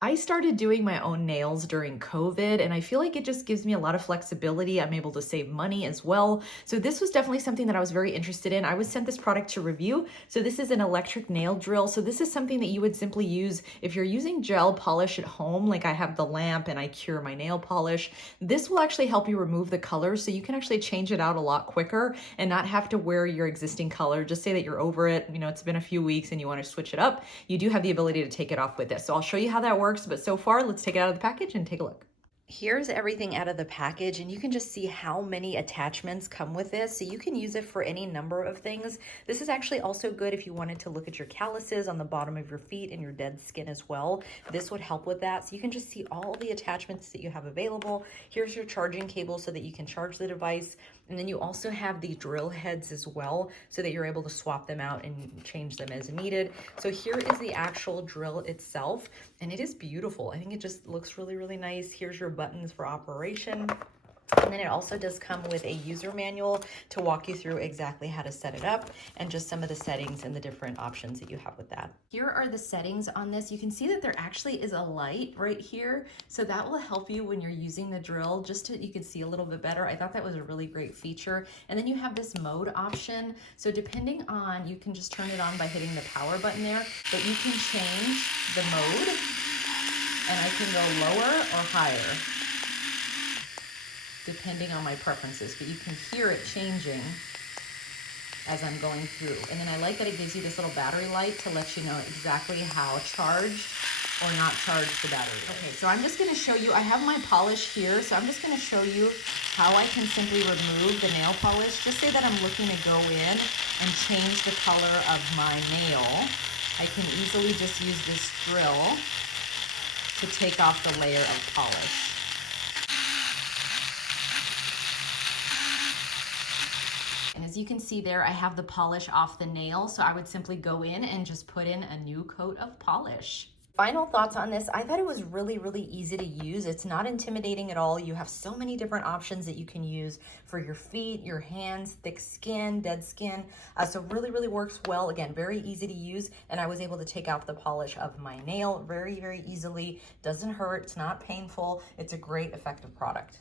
I started doing my own nails during COVID, and I feel like it just gives me a lot of flexibility. I'm able to save money as well. So this was definitely something that I was very interested in. I was sent this product to review. So this is an electric nail drill. So this is something that you would simply use if you're using gel polish at home, like I have the lamp and I cure my nail polish. This will actually help you remove the colors, so you can actually change it out a lot quicker and not have to wear your existing color. Just say that you're over it, it's been a few weeks and you want to switch it up. You do have the ability to take it off with this. So I'll show you how that works, but so far, let's take it out of the package and take a look. Here's everything out of the package, and you can just see how many attachments come with this. So you can use it for any number of things. This is actually also good if you wanted to look at your calluses on the bottom of your feet and your dead skin as well. This would help with that. So you can just see all the attachments that you have available. Here's your charging cable so that you can charge the device. And then you also have the drill heads as well, so that you're able to swap them out and change them as needed. So here is the actual drill itself, and it is beautiful. I think it just looks really, really nice. Here's your buttons for operation. And then it also does come with a user manual to walk you through exactly how to set it up and just some of the settings and the different options that you have with that. Here are the settings on this. You can see that there actually is a light right here. So that will help you when you're using the drill, just so you can see a little bit better. I thought that was a really great feature. And then you have this mode option. So depending on, you can just turn it on by hitting the power button there, but you can change the mode, and I can go lower or higher, depending on my preferences, but you can hear it changing as I'm going through. And then I like that it gives you this little battery light to let you know exactly how charged or not charged the battery is. Okay, so I'm just gonna show you, I have my polish here, so I'm just gonna show you how I can simply remove the nail polish. Just say that I'm looking to go in and change the color of my nail. I can easily just use this drill to take off the layer of polish. And as you can see there, I have the polish off the nail, so I would simply go in and just put in a new coat of polish. Final thoughts on this, I thought it was really, really easy to use. It's not intimidating at all. You have so many different options that you can use for your feet, your hands, thick skin, dead skin. So really, really works well. Again, very easy to use. And I was able to take out the polish of my nail very, very easily. Doesn't hurt, it's not painful. It's a great effective product.